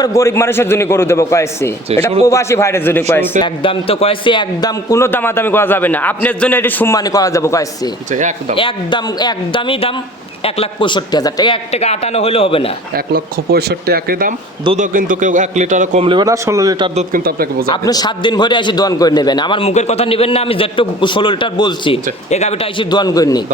একবার গরিব মানুষের জন্য গরু দেবো কয়েছি। এটা প্রবাসী ভাইয়ের জন্য কয়েছি। একদম তো কয়েছি একদম কোনো দামাদামি করা যাবে না। আপনার জন্য এটি সম্মানী করা যাবে কয়েছি। একদম। একদম একদমই দাম এক লাখ পঁয়ষট্টি হাজার টাকা। এক টাকা আটানো হলে হবে না। এক লক্ষ পঁয়ষট্টি একই দাম। দুধও কিন্তু কেউ এক লিটারও কম নেবে না। ষোলো লিটার দুধ কিন্তু আপনাকে বোঝা আপনি সাত দিন ভরে এসে দোয়ান করে নেবেন। আমার মুখের কথা নেবেন না আমি যেটুকু ষোলো লিটার বলছি। এ গাবিটা এসে দোয়ান করে নিন।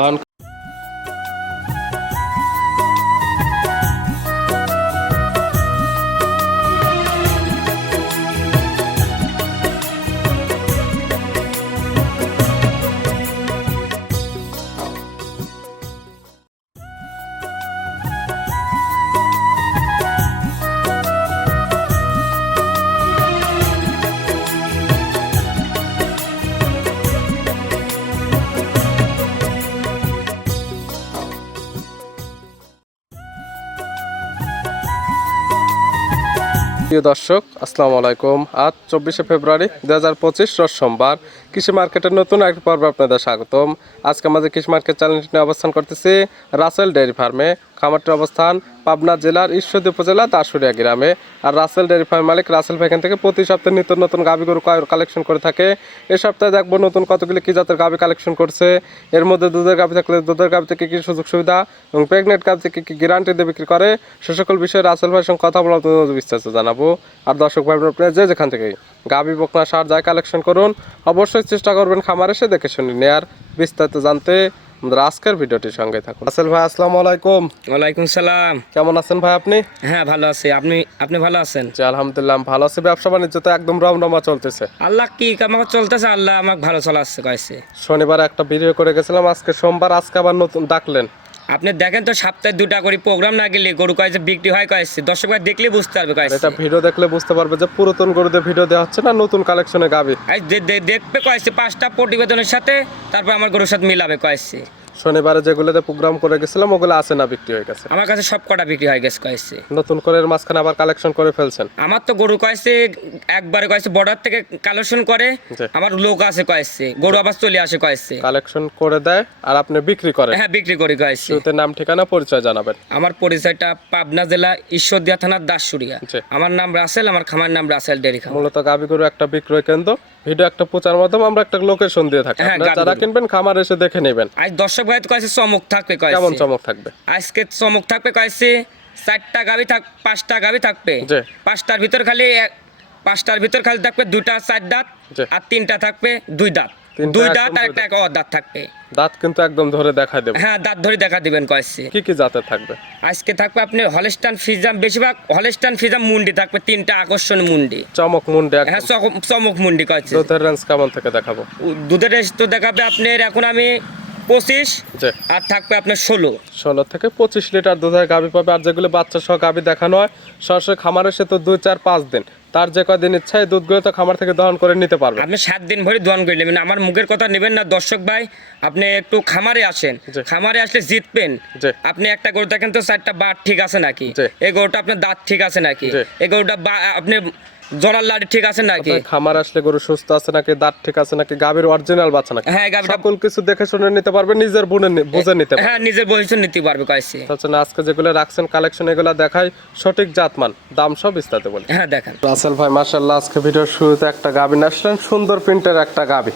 প্রিয় দর্শক, আসসালামু আলাইকুম। আজ চব্বিশে ফেব্রুয়ারি দু হাজার পঁচিশ রোজ সোমবার। কৃষি মার্কেটের নতুন এক পর্বে আপনাদের স্বাগতম। আজকে আমাদের কৃষি মার্কেট চ্যানেলটি নিয়ে অবস্থান করতেছি রাসেল ডেয়ারি ফার্মে। খামারটির অবস্থান পাবনা জেলার ঈশ্বরদী উপজেলা দাসুরিয়া গ্রামে। আর রাসেল ডেয়ারি ফার্ম মালিক রাসেল ভাই এখান থেকে প্রতি সপ্তাহে নিত্য নতুন গাভি গরু কালেকশন করে থাকে। এ সপ্তাহে দেখব নতুন কতগুলি কি জাতের গাভি কালেকশন করছে। এর মধ্যে দুধের গাভি থাকলে দুধের গাভি থেকে কি সুযোগ সুবিধা এবং প্রেগনেন্ট গাভি থেকে কি গ্যারান্টি দিয়ে বিক্রি করে? সে সকল বিষয়ে রাসেল ভাইয়ের সঙ্গে কথা বলা বিস্তারিত জানাব। আর দর্শক ভাই, আপনারা যে যেখান থেকে গাভি বকনা, সার যায় কালেকশন করুন, অবশ্যই চেষ্টা করবেন খামার এসে দেখে শুনে নেয়ার বিস্তারিত জানতে। আমাদের আজকের ভিডিওটির সঙ্গে থাকুন। রাসেল ভাই আসসালামু আলাইকুম। ওয়ালাইকুম সালাম। কেমন আছেন ভাই আপনি? হ্যাঁ ভালো আছি। আপনি আপনি ভালো আছেন? জি আলহামদুলিল্লাহ ভালো আছি। ব্যবসা বাণিজ্য তো একদম রমরমা চলতেছে। আল্লাহ কি আমাকে চলতেছে আল্লাহ আমাকে ভালো চলাচ্ছে কয়েছে শনিবার একটা ভিডিও করে গেছিলাম আজকে সোমবার আজকে আবার নতুন ডাকলেন। আপনি দেখেন তো সপ্তাহে দুটা করে প্রোগ্রাম না গেলে গরু কয়েছে বিক্রি হয় কয়েছে দর্শক ভাই দেখলে বুঝতে পারবে কয়েছে এটা ভিডিও দেখলে বুঝতে পারবে যে পুরাতন গরুদের ভিডিও দেওয়া হচ্ছে না নতুন কালেকশনে গাবে। দেখবে কয়েছে পাঁচটা প্রতিবেদনের সাথে তারপর আমার গরুর সাথে মিলাবে কয়েছে শনিবারে যেগুলোতে প্রোগ্রাম করে গেছিলাম ওগুলো আছে না বিক্রি হয়ে গেছে। আমার কাছে সব কটা বিক্রি হয়ে গেছে কয়েছে। নতুন করে এর মাঝখানে আবার কালেকশন করে ফেলছেন? আমার তো গরু কয়েছে একবারে কয়েছে বর্ডার থেকে কালেকশন করে আমার লোক আছে কয়েছে গরু আবার চলে আসে কয়েছে। কালেকশন করে দেয় আর আপনি বিক্রি করেন। হ্যাঁ বিক্রি করে কয়েছে। শুরুতে নাম ঠিকানা পরিচয় জানাবেন। আমার পরিচয়টা পাবনা জেলা ঈশ্বরদিয়া থানার দাসুরিয়া। আমার নাম রাসেল আমার খামার নাম রাসেল ডেরি মূলত গাবি গরু একটা বিক্রয় কেন্দ্র। ভিডিও একটা প্রচার মাধ্যম আমরা একটা লোকেশন দিয়ে থাকি। হ্যাঁ, যারা কিনবেন খামার এসে দেখে নেবেন। আজ দর্শক ভাই তো কয়েছে চমক থাকবে কেমন চমক থাকবে? আজকে চমক থাকবে কয়েছে চারটা গাবি থাক পাঁচটা গাবি থাকবে। পাঁচটার ভিতর খালি পাঁচটার ভিতর খালি থাকবে দুটা চার দাঁত আর তিনটা থাকবে দুই দাঁত। দুই দাঁত আর একটা এক দাঁত থাকবে। দাঁত কিন্তু একদম ধরে দেখাই দেবো। হ্যাঁ দাঁত ধরে দেখা দিবেন কয়েছে কি কি জাতের থাকবে? আজকে থাকবে আপনি হলেস্টান ফিজাম বেশিরভাগ হলেস্টান ফিজাম মুন্ডি থাকবে তিনটা আকর্ষণ মুন্ডি। চমক মুন্ডে হ্যাঁ চমক মুন্ডি কয়েছে দুধের রেঞ্জ কেমন থেকে দেখাবো? দুধের রেস তো দেখাবে আপনার এখন আমি পঁচিশ আর থাকবে আপনার ষোলো। ষোলো থেকে পঁচিশ লিটার দুধের গাভি পাবে আর যেগুলো বাচ্চা সহ গাভি দেখানো হয় সরাসরি খামার এসে তো দুই চার পাঁচ দিন। তার যে কদিন ইচ্ছা এই দুধগুলো তো খামার থেকে দহন করে নিতে পারবে। আপনি সাত দিন ভরে দহন করে নেবেন আমার মুখের কথা নেবেন না দর্শক ভাই। আপনি একটু খামারে আসেন। খামারে আসলে জিতবেন। আপনি একটা গরু দেখেন তো চারটা বাট ঠিক আছে নাকি? এই গরুটা আপনার দাঁত ঠিক আছে নাকি? এই গরুটা বা- আপনি জলার লাড়ি ঠিক আছে নাকি? খামার আসলে গরু সুস্থ আছে নাকি দাঁত ঠিক আছে নাকি গাভীর অরিজিনাল বাচ্চা নাকি? হ্যাঁ সকল কিছু দেখে শুনে নিতে পারবে নিজের বুনে বুঝে নিতে পারবে। হ্যাঁ নিজের বহিষ্ঠ নিতে পারবে কয়েছে তাছাড়া না আজকে যেগুলো রাখছেন কালেকশন এগুলো দেখাই সঠিক জাতমান দাম সব বিস্তারিত বলি। হ্যাঁ দেখেন। রাসেল ভাই মার্শাল্লাহ আজকে ভিডিওর শুরুতে একটা গাবি নিয়ে আসলেন সুন্দর প্রিন্টের একটা গাবি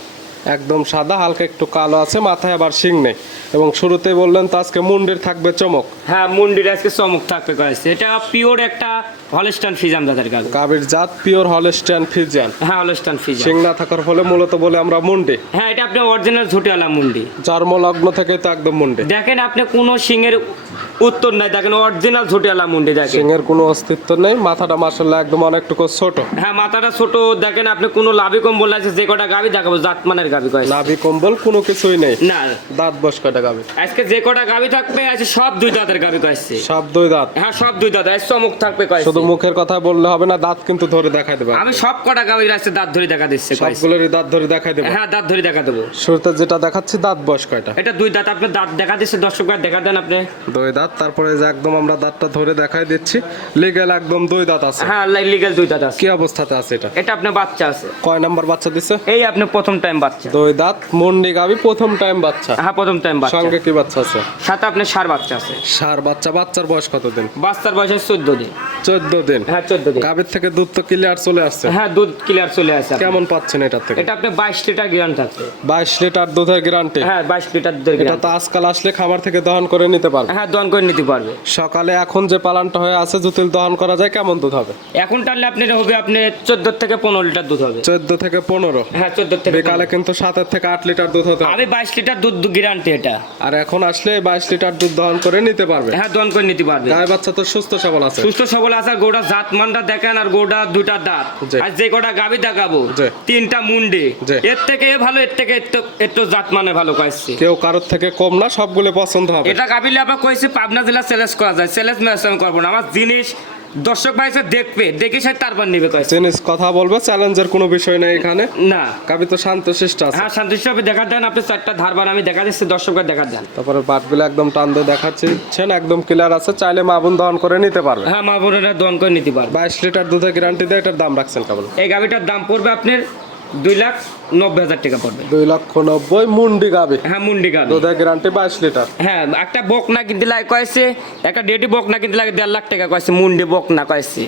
একদম সাদা হালকা একটু কালো আছে মাথায় আবার শিং নেই। এবং শুরুতেই বললেন তো আজকে মুন্ডির থাকবে চমক। হ্যাঁ মুন্ডির আজকে চমক থাকবে কয়েছে এটা পিওর একটা হলস্টান ফিজাম দাদার গাছ গাবির জাত পিওর হলস্টিয়ান ফিজিয়ান হ্যাঁ হলস্টান ফিজাম। শিং না থাকার ফলে মূলত বলে আমরা মুন্ডি। হ্যাঁ এটা আপনি অরিজিনাল ঝুটিওয়ালা মুন্ডি। জন্ম লগ্ন থেকে তো একদম মুন্ডি। দেখেন আপনি কোনো সিংয়ের উত্তর নাই দেখেন অরিজিনাল ঝুটিওয়ালা মুন্ডি দেখেন। শিংয়ের কোনো অস্তিত্ব নেই মাথাটা মার্শাল্লাহ একদম অনেকটুকু ছোট। হ্যাঁ মাথাটা ছোট দেখেন আপনি কোনো লাভি কম্বল আছে যে কটা গাবি দেখাবো জাতমানের গাবি কয় লাভি কম্বল কোনো কিছুই নেই। না। দাঁত বস কয়টা গাবি? আজকে যে কটা গাবি থাকবে আছে সব দুই দাঁতের গাবি কয়েছে সব দুই দাঁত। হ্যাঁ সব দুই দাঁত আজ চমক থাকবে কয়েছে শুধু মুখের কথা বললে হবে না দাঁত কিন্তু ধরে দেখাই দেবে। আমি সব কটা গাবি রাস্তায় দাঁত ধরে দেখা দিচ্ছে সবগুলোরই দাঁত ধরে দেখাই দেবে। হ্যাঁ দাঁত ধরে দেখা দেবো। শুরুতে যেটা দেখাচ্ছি দাঁত বয়স কয়টা? এটা দুই দাঁত আপনি দাঁত দেখা দিচ্ছে দর্শক দেখা দেন আপনি। দুই দাঁত তারপরে যে একদম আমরা দাঁতটা ধরে দেখাই দিচ্ছি লিগেল একদম দুই দাঁত আছে। হ্যাঁ লিগেল দুই দাঁত আছে। কি অবস্থাতে আছে এটা? এটা আপনার বাচ্চা আছে। কয় নাম্বার বাচ্চা দিছে? এই আপনি প্রথম টাইম বাচ্চা। দুই দাঁত মুন্ডি গাবি প্রথম টাইম বাচ্চা। হ্যাঁ প্রথম টাইম বাচ্চা। সঙ্গে কি বাচ্চা আছে? সাথে আপনার সার বাচ্চা আছে। সার বাচ্চা বাচ্চার বয়স কত দিন বাচ্চার বয়স চোদ্দ দিন। চোদ্দ দিন? হ্যাঁ চোদ্দ দিন। গাভীর থেকে দুধ তো ক্লিয়ার চলে আসছে। হ্যাঁ দুধ ক্লিয়ার চলে আসে আপনার। কেমন পাচ্ছেন এটা থেকে? এটা আপনি বাইশ লিটার থাকবে বাইশ লিটার দুধের গ্যারান্টি হ্যাঁ বাইশ লিটার দুধের এটা তো আজকাল আসলে খামার থেকে দহন করে নিতে পারবে। হ্যাঁ দন করে নিতে পারবে। সকালে এখন যে পালানটা হয়ে আছে জুতিল দহন করা যায় কেমন দুধ হবে? এখন টানলে আপনার হবে আপনি চোদ্দ থেকে পনেরো লিটার দুধ হবে। চোদ্দ থেকে পনেরো? হ্যাঁ চোদ্দ থেকে বিকালে কিন্তু সাতের থেকে আট লিটার দুধ হতে হবে। আমি বাইশ লিটার দুধ গ্যারান্টি এটা। আর এখন আসলে বাইশ লিটার দুধ দহন করে নিতে পারবে। হ্যাঁ দহন করে নিতে পারবে। গায়ে বাচ্চা তো সুস্থ সবল আছে। সুস্থ সবল আছে আর গোটা জাত মানটা দেখেন আর গোটা দুটা দাঁত। আর যে কটা গাবি দেখাবো। তিনটা মুন্ডে। এর থেকে এ ভালো এর থেকে এর তো- জাত মানে ভালো কয়েছে কেউ কারোর থেকে কম না সবগুলো পছন্দ হবে এটা গাবিলে আবার কয়েছে পাবনা জেলা সেলেস করা যায় সেলেস ম্যাচ আমি করব না আমার জিনিস দর্শক ভাই সে দেখবে দেখে সে তারপর নেবে কয়েছে জিনিস কথা বলবে চ্যালেঞ্জের কোনো বিষয় নাই এখানে। না। কাবি তো শান্ত শিষ্ট আছে। হ্যাঁ শান্ত শিষ্ট দেখা দেন আপনি চারটা ধারবার আমি দেখা দিচ্ছি দর্শক ভাই দেখা দেন। তারপরে বাটগুলো একদম টান দিয়ে দেখাচ্ছেন একদম ক্লিয়ার আছে চাইলে মাবুন দহন করে নিতে পারবে। হ্যাঁ মাবুনেরা দহন করে নিতে পারবে। বাইশ লিটার দুধের গ্যারান্টি দিয়ে এটার দাম রাখছেন কেমন? এই গাবিটার দাম পড়বে আপনার দুই লাখ নব্বই হাজার টাকা পড়বে। দুই লক্ষ নব্বই মুন্ডি গাবি। হ্যাঁ মুন্ডি গাবি। দুধের গ্যারান্টি বাইশ লিটার। হ্যাঁ একটা বক না কিনতে লাগে কয়েছে একটা ডেডি বক না কিনতে লাগে দেড় লাখ টাকা কয়েছে মুন্ডি বক না কয়েছে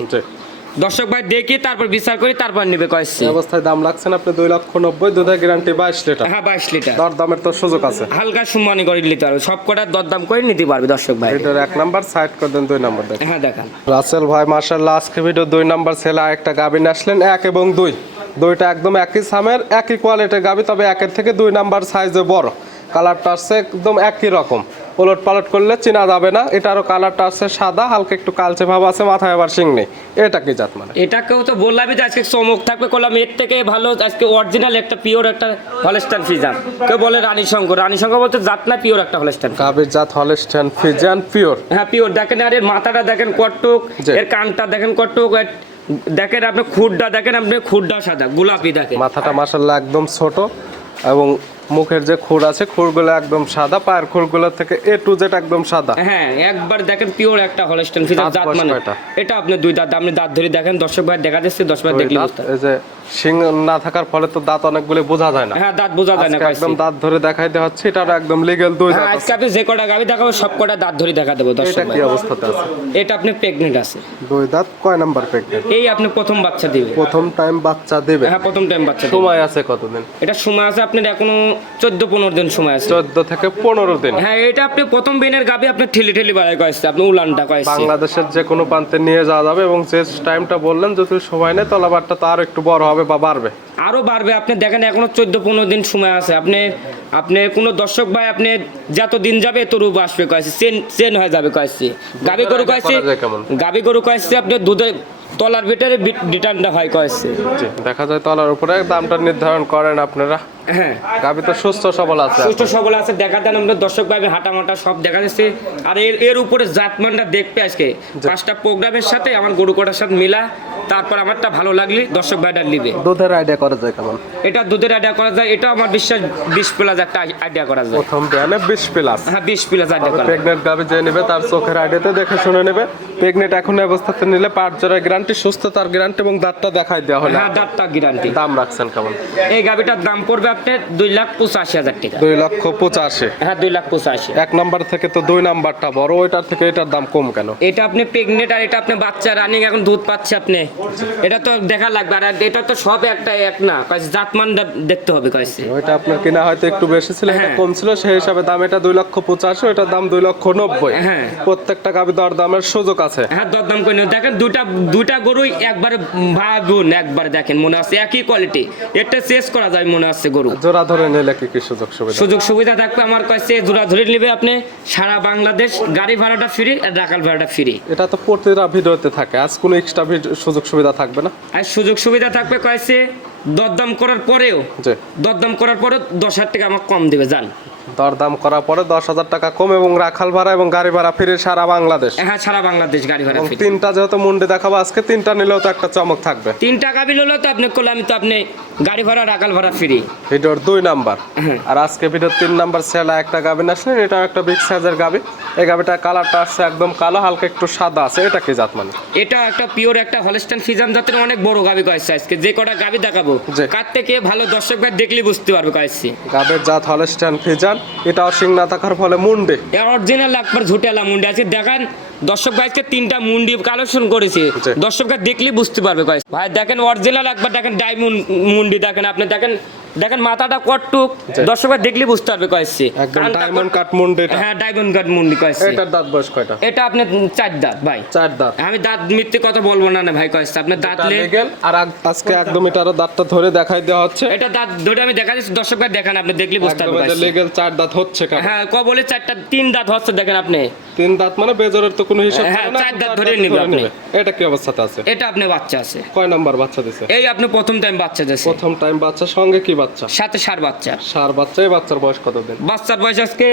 দর্শক ভাই দেখি তারপর বিচার করি তারপর নিবে কয়েছে। অবস্থায় দাম রাখছেন আপনি দুই লক্ষ নব্বই দুধের গ্যারান্টি বাইশ লিটার। হ্যাঁ বাইশ লিটার। দর দামের তো সুযোগ আছে। হালকা সম্মানী করে নিতে পারবে। সব কটা দরদাম করে নিতে পারবে দর্শক ভাই। এটার এক নাম্বার সাইড করে দেন দুই নাম্বার দেখ হ্যাঁ দেখান। রাসেল ভাই মার্শাল্লাহ আজকে ভিডিও দুই নাম্বার ছেলে একটা গাবিন আসলেন এক এবং দুই। দুইটা একদম একই সামের একই কোয়ালিটির গাবি তবে একের থেকে দুই নাম্বার সাইজে বড়। কালারটা আসছে একদম একই রকম। ওলট পালট করলে চেনা যাবে না। এটারও কালারটা আছে সাদা হালকা একটু কালচে ভাব আছে মাথায় আবার শিং নেই। এটা কি জাত মানে? এটাকেও তো বললামই যে আজকে চমক থাকবে করলাম এর থেকে ভালো আজকে অরিজিনাল একটা পিওর একটা হলস্টান ফিজান কেউ বলে রানী শঙ্কর। রানী শঙ্কর বলতে জাত না পিওর একটা হলস্টান গাবির জাত হলস্টাইন ফিজিয়ান পিওর হ্যাঁ পিওর দেখেন আর এর মাথাটা দেখেন কটুক। এর কানটা দেখেন কটুক দেখেন আপনি খুরটা দেখেন আপনি খুরটা সাদা গোলাপি দেখেন। মাথাটা মাসাল্লাহ একদম ছোট এবং মুখের যে খুর আছে খুরগুলো একদম সাদা পায়ের খুরগুলো থেকে এ টু জেড একদম সাদা। হ্যাঁ একবার দেখেন পিওর একটা হলস্টেন ফিজার দাঁত মানে। এটা আপনি দুই দাঁত আপনি দাঁত ধরে দেখেন দর্শক ভাই দেখা যাচ্ছে দশ ভাই দেখলে এই যে শিং না থাকার ফলে তো দাঁত অনেকগুলো বোঝা যায় না। হ্যাঁ দাঁত বোঝা যায় না একদম দাঁত ধরে দেখাই দেওয়া হচ্ছে এটা একদম লিগেল দুই হ্যাঁ দাঁত আজকে। আপনি যে কটা গাবি দেখাবো সব কটা দাঁত ধরে দেখা দেবো দর্শক এটা কি অবস্থাতে আছে? এটা আপনি প্রেগনেন্ট আছে। দুই দাঁত কয় নাম্বার প্রেগনেন্ট এই আপনি প্রথম বাচ্চা দিবে। প্রথম টাইম বাচ্চা দেবে। হ্যাঁ প্রথম টাইম বাচ্চা সময় আছে কতদিন? এটা সময় আছে আপনার এখনও চোদ্দ পনেরো দিন সময় আছে। চোদ্দ থেকে পনেরো দিন। হ্যাঁ এটা আপনি প্রথম বেনের গাবি আপনি ঠেলি ঠেলি বাড়াই কয়েছে আপনি উলানটা কয়েছে। বাংলাদেশের যে কোনো প্রান্তে নিয়ে যাওয়া যাবে এবং যে টাইমটা বললেন যদি সময় নেই তলাবারটা তো আর একটু বড় হবে। বা বাড়বে? আরও বাড়বে। আপনি দেখেন এখনও চোদ্দ পনেরো দিন সময় আছে। আপনি আপনি কোনো দর্শক ভাই আপনি যত দিন যাবে এত রূপ আসবে কয়েছে। চেন চেন হয়ে যাবে কয়েছে। গাবি গরু কয়েছে? গাবি গরু কয়েছে আপনি দুধে তলার ভিতরে রিটার্নটা হয় কয়েছে দেখা যায় তলার উপরে দামটা নির্ধারণ করেন আপনারা। হ্যাঁ। গাবি তো সুস্থ সবল আছে সুস্থ সবল আছে দেখা দেন আমরা দর্শক ভাই হাঁটা মাটা সব দেখা যাচ্ছে। আর এর এর উপরে জাতমানটা দেখবে আজকে। পাঁচটা প্রোগ্রামের সাথে আমার গরু কটার সাথে মিলা তারপর আমারটা ভালো লাগলে দর্শক ভাইটা নিবে। দুধের আইডিয়া করা যায় কেমন? এটা দুধের আইডিয়া করা যায় এটা আমার বিশ্বাস বিশ প্লাস একটা আইডিয়া করা যায়। প্রথম বিয়ানে বিশ প্লাস হ্যাঁ বিশ প্লাস আইডিয়া করা। প্রেগনেন্ট গাবি যে নেবে তার চোখের আইডিয়াতে দেখে শুনে নেবে। প্রেগনেন্ট এখন অবস্থাতে নিলে পাঁচ জোড়ার গ্যারান্টি সুস্থতার গ্যারান্টি এবং দাঁতটা দেখাই দেওয়া হলে। হ্যাঁ দাঁতটা গ্যারান্টি দাম রাখছেন কেমন? এই গাবিটার দাম পড়বে আপনার দুই লাখ পঁচাশি হাজার টাকা। দুই লক্ষ পঁচাশি। হ্যাঁ দুই লাখ পঁচাশি। এক নাম্বার থেকে তো দুই নাম্বারটা বড় ওইটার থেকে এটার দাম কম কেন? এটা আপনি প্রেগনেন্ট আর এটা আপনি বাচ্চা রানিং এখন দুধ পাচ্ছে আপনি। এটা তো দেখা লাগবে আর এটা তো সব একটা এক না কয়েছে জাতমান দেখতে হবে কয়েছে। ওইটা আপনার কিনা হয়তো একটু বেশি ছিল এটা হ্যাঁ। কম ছিল সেই হিসাবে দাম এটা দুই লক্ষ পঁচাশি ওইটার দাম দুই লক্ষ নব্বই। হ্যাঁ। প্রত্যেকটা গাবি দর দামের সুযোগ আছে। হ্যাঁ দরদাম করে নিও। দেখেন দুটা দুটা গরুই একবারে ভাগুন একবার দেখেন মনে হচ্ছে একই কোয়ালিটি এটা শেষ করা যায় মনে হচ্ছে গরু। জোড়া ধরে নিলে কি কি সুযোগ সুবিধা? সুযোগ সুবিধা থাকবে আমার কাছে জোড়া ধরে নেবে আপনি সারা বাংলাদেশ গাড়ি ভাড়াটা ফ্রি আর রাখাল ভাড়াটা ফ্রি এটা তো প্রতিটা ভিডিওতে থাকে আজ কোনো এক্সট্রা সুযোগ সুবিধা থাকবে না? আর সুযোগ সুবিধা থাকবে কয়েছে দরদাম করার পরেও দরদাম করার পরেও দশ হাজার টাকা আমার কম দেবে জান। দরদাম করার পরে দশ হাজার টাকা কম এবং রাখাল ভাড়া এবং গাড়ি ভাড়া ফিরে সারা বাংলাদেশ। হ্যাঁ সারা বাংলাদেশ গাড়ি ভাড়া তিনটা যেহেতু মুন্ডে দেখাবো আজকে তিনটা নিলেও তো একটা চমক থাকবে। তিন টাকা বিল হলো তো আপনি করলে আমি তো আপনি গাড়ি ভাড়া রাখাল ভাড়া ফ্রি। ভিডিওর দুই নাম্বার। হ্যাঁ। আর আজকে ভিডিওর তিন নাম্বার সেলা একটা গাবি আসলেন এটা একটা বিগ সাইজের গাবি। এই গাবিটার কালারটা আসছে একদম কালো হালকা একটু সাদা আছে এটা কি জাত মানে? এটা একটা পিওর একটা হলস্টাইন ফিজাম জাতের অনেক বড় গাবি কয়েছে আজকে। যে কটা গাবি দেখাবো। কার থেকে ভালো দর্শক ভাই দেখলে বুঝতে পারবে কয়েছি। গাবের জাত হলস্টান ফিজান দেখান এটা অসিং না থাকার ফলে মুন্ডে। অরিজিনাল একবার ঝুটেলা মুন্ডে। আছে দেখান দর্শক ভাইকে তিনটা মুন্ডি কালেকশন করেছে। জি। দর্শকরা দেখলে বুঝতে পারবে ভাই। দেখেন অরিজিনাল একবার দেখেন ডায়মন্ড মুন্ডি দেখেন। আপনি দেখেন দেখেন মাথাটা কটটুক দর্শকরা দেখলে বুঝতে পারবে কয়েছে ডায়মন্ড কাট মুন্ডে হ্যাঁ ডায়মন্ড কাট মুন্ডি কয়েছে এটার দাঁত বয়স কয়টা? এটা আপনি চার দাঁত ভাই। চার দাঁত। আমি দাঁত মিথ্যে কথা বলব না না ভাই কয়েছে আপনার দাঁত এটা লে legal, আর আজকে একদম এটারও দাঁতটা ধরে দেখাই দেওয়া হচ্ছে। এটা দাঁত ধরে আমি দেখা ভাই দেখেন আপনি দেখলে বুঝতে পারবে legal চার দাঁত হচ্ছে হ্যাঁ ক বলে চারটা তিন দাঁত হচ্ছে দেখেন আপনি। তিন দাঁত মানে বেজরের তো কোনো হিসাব হ্যাঁ, চার দাঁত ধরে নিবে আপনি। এটা কি অবস্থাতে আছে? এটা আপনি বাচ্চা আছে। কয় নাম্বার বাচ্চা দিছে? এই আপনি প্রথম টাইম বাচ্চা দিয়েছে প্রথম টাইম বাচ্চার সঙ্গে কি বাচ্চা? সাথে সার বাচ্চা। সার বাচ্চা বাচ্চার বয়স কত দিন? বাচ্চার বয়স আজকে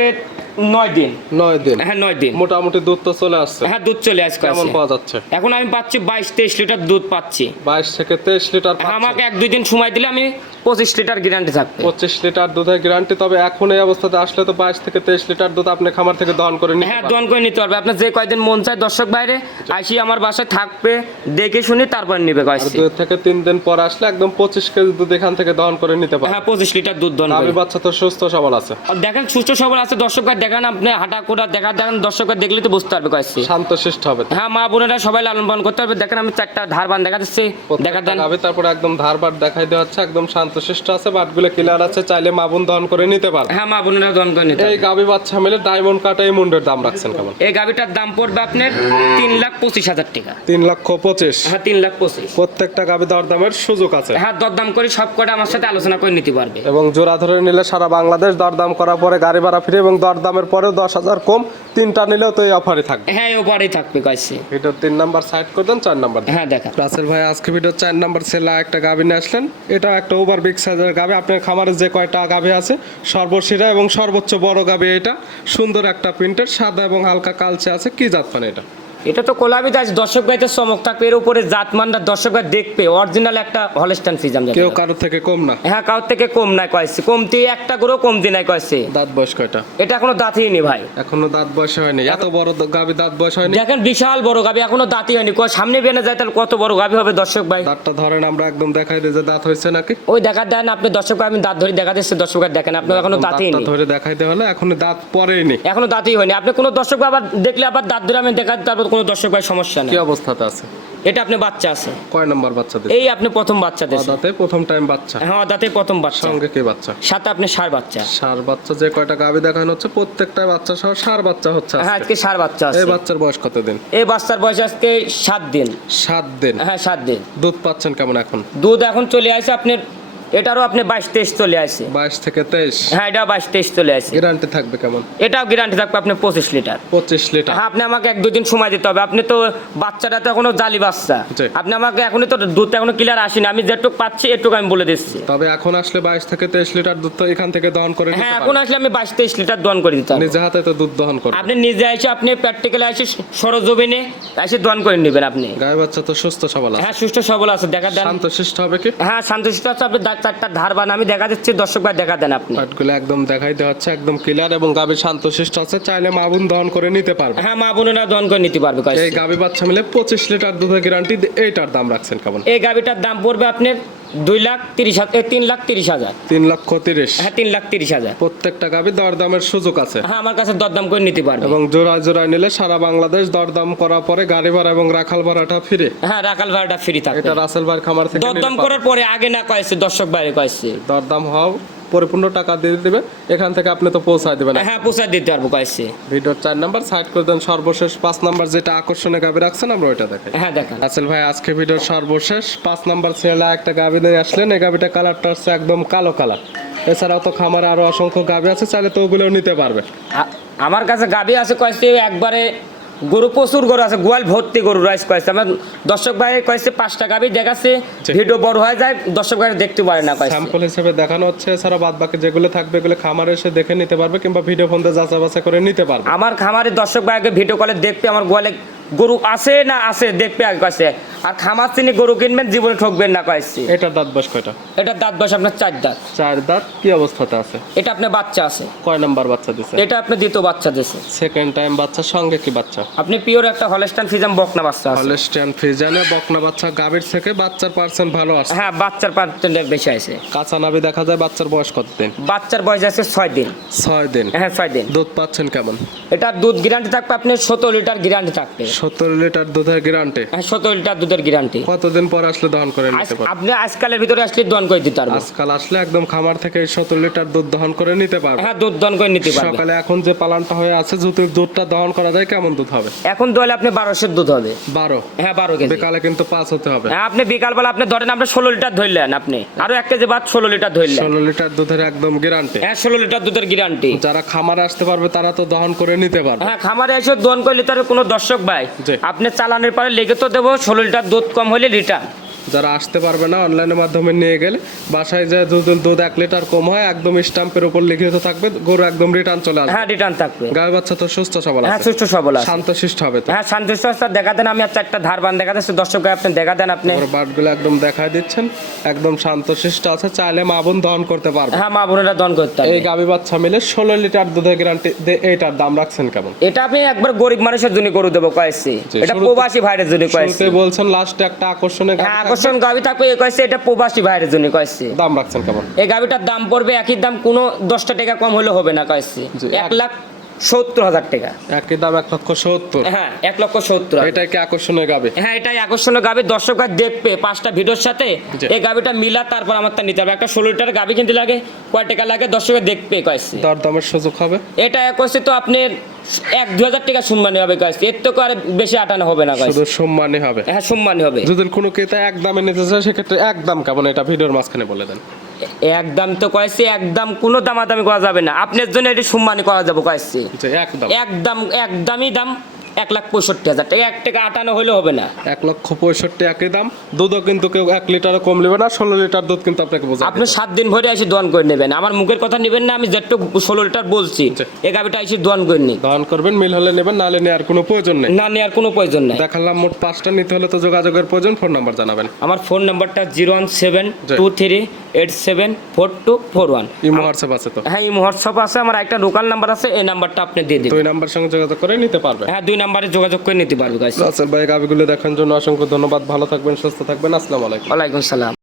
নয় দিন। নয় দিন। হ্যাঁ নয় দিন। মোটামুটি দুধ তো চলে আসছে। হ্যাঁ দুধ চলে আসছে কেমন পাওয়া যাচ্ছে? এখন আমি পাচ্ছি বাইশ তেইশ লিটার দুধ পাচ্ছি। বাইশ থেকে তেইশ লিটার আমাকে এক দুই দিন সময় দিলে আমি পঁচিশ লিটার গ্যারান্টি থাকবে। পঁচিশ লিটার দুধের গ্যারান্টি তবে এখন এই অবস্থাতে আসলে তো বাইশ থেকে তেইশ লিটার দুধ আপনি খামার থেকে দহন করে নিতে হ্যাঁ। দোয়ান করে নিতে পারবে। আপনার যে কয়দিন মন চায় দর্শক বাইরে আসি আমার বাসায় থাকবে দেখে শুনি তারপর নিবে কয়েছি। দুই থেকে তিন দিন পর আসলে একদম পঁচিশ কেজি দুধ এখান থেকে দহন করে নিতে হ্যাঁ পঁচিশ লিটার দুধ দোয়ান আমি বাচ্চা তো সুস্থ সবল আছে। দেখেন সুস্থ সবল আছে দর্শক দেখেন আপনি হাঁটা কোটা দেখা দেখেন দর্শক দেখলে তো বুঝতে পারবে কয়েছি শান্ত শিষ্ট হবে হ্যাঁ মা বোনেরা সবাই লালন পালন করতে পারবে। দেখেন আমি চারটা ধার বান দেখা যাচ্ছে। দেখা দেন। হবে তারপরে একদম ধার ধারবার দেখাই দেওয়া হচ্ছে একদম শান্ত শিষ্ট আছে। বাটগুলো ক্লিয়ার আছে চাইলে মাবুন দহন করে নিতে পারবে। হ্যাঁ মা বোনেরা দন করে নিতে এই। গাবি বাচ্চা মিলে ডায়মন্ড কাটা এই মুন্ডের দাম রাখছেন কেমন? এই গাভিটার দাম পড়বে আপনার তিন লাখ পঁচিশ হাজার টাকা। তিন লক্ষ পঁচিশ। হ্যাঁ তিন লাখ পঁচিশ। প্রত্যেকটা গাবি দর দামের সুযোগ আছে। হ্যাঁ দরদাম করে সব কটা আমার সাথে আলোচনা করে নিতে পারবে। এবং জোড়া ধরে নিলে সারা বাংলাদেশ দরদাম করার পরে গাড়ি ভাড়া ফ্রি এবং দরদামের পরেও দশ হাজার কম তিনটা নিলেও তো এই অফারই থাকবে। হ্যাঁ ওপারেই থাকবে কয়েছে ভিডিওর তিন নাম্বার সাইড করে দেন চার নাম্বার হ্যাঁ দেখা। রাসেল ভাই আজকে ভিডিও চার নাম্বার সেলা একটা গাভি নিয়ে আসলেন। এটা একটা ওভার বিগ সাইজের গাভি আপনার খামারে যে কয়টা গাভি আছে সর্বশিরা এবং সর্বোচ্চ বড় গাভি এটা। সুন্দর একটা প্রিন্টের সাদা এবং হালকা কালচে আছে কি জাত মানে এটা? এটা তো কোলাবি দাস দর্শক ভাইতে চমক থাকবে এর উপরে জাত মানটা দর্শক ভাই দেখবে অরিজিনাল একটা হলস্টান ফিজাম কেউ কারোর থেকে কম না। হ্যাঁ কারোর থেকে কম নাই কয়েছে কমতি একটা গরু কমতি নাই কয়েছে। দাঁত বয়স কয়টা? এটা এখনও দাঁতই নি ভাই। এখনও দাঁত বয়স হয়নি। এত বড় গাভি দাঁত বয়স হয়নি? দেখেন বিশাল বড় গাবি এখনও দাঁতই হয়নি। কয় সামনে বেনে যায় তাহলে কত বড় গাবি হবে দর্শক ভাই? দাঁতটা ধরেন আমরা একদম দেখাই দিই যে দাঁত হয়েছে নাকি? ওই দেখা দেন আপনি দর্শক ভাই আমি দাঁত ধরে দেখা দিচ্ছি দর্শক ভাই দেখেন আপনার এখনও দাঁতই নেই। ধরে দেখাই দেওয়া হলে এখন দাঁত পরেনি এখনও দাঁতই হয়নি। আপনি কোনো দর্শক আবার দেখলে আবার দাঁত ধরে আমি দেখা তারপর কোনো দর্শক ভাই সমস্যা নেই। কি অবস্থাতে আছে? এটা আপনি বাচ্চা আছে। কয় নাম্বার বাচ্চা এই আপনি প্রথম বাচ্চা দেশে দাঁতে প্রথম টাইম বাচ্চা। হ্যাঁ দাঁতে প্রথম বাচ্চা। সঙ্গে কি বাচ্চা? সাথে আপনি সার বাচ্চা। সার বাচ্চা যে কয়টা গাভি দেখানো হচ্ছে প্রত্যেকটা বাচ্চা সহ সার বাচ্চা হচ্ছে হ্যাঁ আজকে। সার বাচ্চা আছে। এই বাচ্চার বয়স কত দিন? এই বাচ্চার বয়স আজকে সাত দিন। সাত দিন। হ্যাঁ সাত দিন। দুধ পাচ্ছেন কেমন এখন? দুধ এখন চলে আসে আপনার এটারও আপনি বাইশ তেইশ চলে আসে। বাইশ থেকে তেইশ। হ্যাঁ এটাও বাইশ তেইশ চলে আসে। গ্যারান্টি থাকবে কেমন? এটাও গ্যারান্টি থাকবে আপনি পঁচিশ লিটার। পঁচিশ লিটার। হ্যাঁ আপনি আমাকে এক দুদিন সময় দিতে হবে। আপনি তো বাচ্চাটা তো এখনও জালি বাচ্চা। আপনি আমাকে এখনই তো দুধ এখনও ক্লিয়ার আসেনি। আমি যেটুকু পাচ্ছি এটুকু আমি বলে দিচ্ছি। তবে এখন আসলে বাইশ থেকে তেইশ লিটার দুধ তো এখান থেকে দহন করে হ্যাঁ এখন আসলে আমি বাইশ তেইশ লিটার দন করে দিতে হবে। নিজে হাতে তো দুধ দহন করবে। আপনি নিজে এসে আপনি প্র্যাকটিক্যালে এসে সরজমিনে এসে দহন করে নেবেন আপনি। গায়ে বাচ্চা তো সুস্থ সবল আছে। হ্যাঁ সুস্থ সবল আছে দেখা দেন। শান্ত শিষ্ট হবে কি? হ্যাঁ শান্তশিষ্ট আছে আপনি চারটা ধার বান আমি দেখা দিচ্ছি দর্শক ভাই দেখা দেন আপনি। পাটগুলো একদম দেখাই দেওয়া হচ্ছে একদম ক্লিয়ার এবং গাবি শান্ত শিষ্ট আছে চাইলে মাবুন দহন করে নিতে পারবে। হ্যাঁ মা বোনেরা দন করে নিতে পারবে। এই গাবি বাচ্চা মিলে পঁচিশ লিটার দুধের গ্যারান্টি এইটার দাম রাখছেন কেমন? এই গাবিটার দাম পড়বে আপনার দুই লাখ তিরিশ হাজার তিন লাখ তিরিশ হাজার। তিন লক্ষ তিরিশ হ্যাঁ তিন লাখ তিরিশ হাজার। প্রত্যেকটা গাভি দরদামের সুযোগ আছে। হ্যাঁ আমার কাছে দরদাম করে নিতে পারবে। এবং জোড়ায় জোড়ায় নিলে সারা বাংলাদেশ দরদাম করার পরে গাড়ি ভাড়া এবং রাখাল ভাড়াটা ফিরে। হ্যাঁ রাখাল ভাড়াটা ফ্রি থাকে এটা রাসেল ভাই খামার থেকে দরদাম করার পরে আগে না কয়েছে দর্শক বাইরে কয়েছে। দরদাম হও। পরিপূর্ণ টাকা দিয়ে দিবে এখান থেকে আপনি তো পৌঁছায় দিবেন। হ্যাঁ পোষায় দিতে পারব কয়েছে। ভিডিওর চার নাম্বার সাইড করে দেন সর্বশেষ পাঁচ নাম্বার যেটা আকর্ষণীয় গাভি রাখছেন আমরা ওইটা দেখাই হ্যাঁ দেখান। আসল ভাই আজকে ভিডিওর সর্বশেষ পাঁচ নাম্বার ছেলে একটা গাভি নিয়ে আসলেন এই গাভিটা কালারটা হচ্ছে একদম কালো কালার। এছাড়াও তো খামারে আরও অসংখ্য গাভি আছে চাইলে তো ওগুলো নিতে পারবে। আমার কাছে গাভি আছে কয়েকটি একবারে গরু প্রচুর গরু আছে গোয়াল ভর্তি গরু রাইস কয়েছে। আমার দর্শক ভাই কয়েছে টাকা গাভি দেখাচ্ছে। ভিডিও বড় হয়ে যায় দর্শক ভাই দেখতে পারে না কয়েছে। স্যাম্পল হিসেবে দেখানো হচ্ছে এছাড়া বাদ বাকি যেগুলো থাকবে এগুলো খামারে এসে দেখে নিতে পারবে কিংবা ভিডিও ফোন দিয়ে যাচা বাছাই করে নিতে পারবে। আমার খামারে দর্শক ভাইকে ভিডিও কলে দেখতে আমার গোয়ালে গরু আছে না আছে দেখবে আগে কাছে আর খামার তিনি গরু কিনবেন জীবনে ঠকবেন না কয়েছি এটা দাঁত বয়স কয়টা? এটা দাঁত বয়স আপনার চার দাঁত। চার দাঁত কি অবস্থাতে আছে? এটা আপনার বাচ্চা আছে। কয় নাম্বার বাচ্চা দিছে? এটা আপনি দ্বিতীয় বাচ্চা দিয়েছে সেকেন্ড টাইম বাচ্চার সঙ্গে কি বাচ্চা? আপনি পিওর একটা হলস্টান ফিজাম বকনা বাচ্চা আছে। হলস্টিয়ান ফ্রিজানে বকনা বাচ্চা গাভীর থেকে বাচ্চার পার্সেন্ট ভালো আসছে হ্যাঁ বাচ্চার পার্সেন্টের বেশি আছে। কাঁচা নাভি দেখা যায় বাচ্চার বয়স কত দিন বাচ্চার বয়স আছে ছয় দিন। ছয় দিন। হ্যাঁ ছয় দিন। দুধ পাচ্ছেন কেমন? এটা দুধ গ্যারান্টি থাকবে আপনি সতেরো লিটার গ্যারান্টি থাকবে। সত্তর লিটার দুধের গ্যারান্টি হ্যাঁ সতেরো লিটার দুধের গ্যারান্টি কতদিন পর আসলে দহন করে নিতে পারবে? আপনি আজকালের ভিতরে আসলে দন করে দিতে পারবেন। আজকাল আসলে একদম খামার থেকে সত্তর লিটার দুধ দহন করে নিতে পারবে। হ্যাঁ দুধ দন করে নিতে পারবেন সকালে এখন যে পালানটা হয়ে আছে যদি দুধটা দহন করা যায় কেমন দুধ হবে? এখন দোয়ালে আপনি বারোশোর দুধ হবে। বারো? হ্যাঁ বারো কেজি। বিকালে কিন্তু পাঁচ হতে হবে। হ্যাঁ আপনি বিকালবেলা আপনি ধরেন আপনি ষোলো লিটার ধরলেন আপনি। আরও এক কেজি বাদ ষোলো লিটার ধরলেন। ষোলো লিটার দুধের একদম গ্যারান্টি হ্যাঁ ষোলো লিটার দুধের গ্যারান্টি যারা খামারে আসতে পারবে তারা তো দহন করে নিতে পারবে। হ্যাঁ খামারে এসে দোন করলে তার কোনো দর্শক ভাই। আপনি চালানের পরে লেগে তো দেবো ষোলো লিটার দুধ কম হলে রিটার্ন যারা আসতে পারবে না অনলাইনের মাধ্যমে নিয়ে গেলে বাসায় যে দুধ দুধ এক লিটার কম হয় একদম স্টাম্পের উপর লিখিত থাকবে গরু একদম রিটার্ন চলে আসবে। হ্যাঁ রিটার্ন থাকবে। গায়ে বাচ্চা তো সুস্থ সবল হ্যাঁ সুস্থ সবল আছে। শান্ত শিষ্ট হবে তো। হ্যাঁ শান্তি সংস্থা দেখা দেন আমি আর চারটা ধারবান দেখা দিচ্ছি দর্শক ভাই আপনি দেখা দেন আপনি বাটগুলো একদম দেখায় দিচ্ছেন। একদম শান্ত শিষ্ট আছে চাইলে মা বোন দহন করতে পারবে। হ্যাঁ মা বোনেরা দন করতে এই হবে গাবি বাচ্চা মিলে ষোলো লিটার দুধের গ্যারান্টি এটার দাম রাখছেন কেমন? এটা আমি একবার গরিব মানুষের জন্য করে দেবো কয়েছি। এটা প্রবাসী ভাইয়ের জন্য কয়েছি। বলছেন লাস্টে একটা আকর্ষণীয় গাভী হ্যাঁ। আকর্ষণ গাবি থাকবে এ কয়েছে এটা প্রবাসী ভাইয়ের জন্য কয়েছি দাম রাখছেন কেমন? এই গাবিটার দাম পড়বে একই দাম কোনো দশটা টাকা কম হলে হবে না কয়েছি এক- লাখ সত্তর হাজার টাকা। একই দাম এক লক্ষ সত্তর। হ্যাঁ এক লক্ষ সত্তর। এটাই কি আকর্ষণীয় গাবি? হ্যাঁ এটাই আকর্ষণীয় গাবি। দর্শকরা দেখবে পাঁচটা ভিডিওর সাথে এই গাবিটা মিলা তারপর আমার তা নিতে হবে। একটা ষোলো লিটার গাবি কিনতে লাগে কয় টাকা লাগে? দর্শকের দেখবে কয়েছি দর দামের সুযোগ হবে? এটা কয়েছে তো আপনি এক দু হাজার টাকা সম্মানী হবে কয়েছি এর তো আর বেশি আটানো হবে না শুধু সম্মানই হবে? হ্যাঁ সম্মানী হবে। যদি কোনো ক্রেতা এক দামে নিতে চায় সেক্ষেত্রে এক দাম কেমন? এটা ভিডিওর মাঝখানে বলে দেন। একদম তো কয়েছি একদম কোনো দামাদামি করা যাবে না। আপনার জন্য এটি সম্মানী করা যাবে কয়েছি। একদম একদম একদমই দাম। এক লাখ পঁয়ষট্টি হাজার টাকা। এক টাকা আটানো হলে হবে না। এক লক্ষ পঁয়ষট্টি একই দাম। দুধও কিন্তু কেউ এক লিটারও কম নেবে না ষোলো লিটার দুধ কিন্তু আপনাকে বোঝা আপনি সাত দিন ভরে এসে দোয়ান করে নেবেন। আমার মুখের কথা নেবেন না আমি যেটুকু ষোলো লিটার বলছি। এ গাবিটা এসে দোয়ান করে নিন। দহন করবেন মিল হলে নেবেন নাহলে নেওয়ার কোনো প্রয়োজন নেই। না নেওয়ার কোনো প্রয়োজন নেই। দেখালাম মোট পাঁচটা নিতে হলে তো যোগাযোগের প্রয়োজন ফোন নাম্বার জানাবেন। আমার ফোন নাম্বারটা zero one seven two three eight seven four two four one. Imo WhatsApp আছে তো? হ্যাঁ এই হোয়াটসঅ্যাপ আছে আমার একটা লোকাল নাম্বার আছে এই নাম্বারটা আপনি দিয়ে তো দেবেন। ওই নাম্বার সঙ্গে যোগাযোগ করে নিতে পারবেন হ্যাঁ দুই নাম্বারে যোগাযোগ করে নিতে পারবে গাইস রাসেল ভাই গাবিগুলো দেখার জন্য অসংখ্য ধন্যবাদ। ভালো থাকবেন সুস্থ থাকবেন। আসসালামু আলাইকুম। ওয়ালাইকুম সালাম